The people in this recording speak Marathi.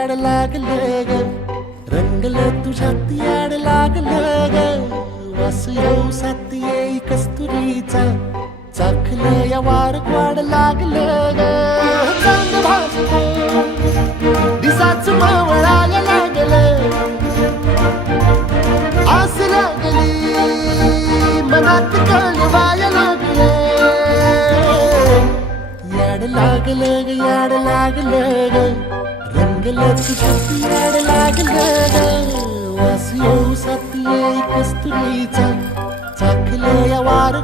याड लागलं ग, रंगलं तुझ्यात याड लागलं ग. वास येऊ साथ येई कस्तुरीचा, चाखलं या वार वाड लागलं ग. चांद भासलं दिसाच मावळायला लागलं, आस लागली मनात कळवायला लागलं. याड लागलं ग, याड लागलं ग, रंगलं तुझ्यात याड लागलं ग. वास येऊ साथ येई कस्तुरीचा, चाखलं या वार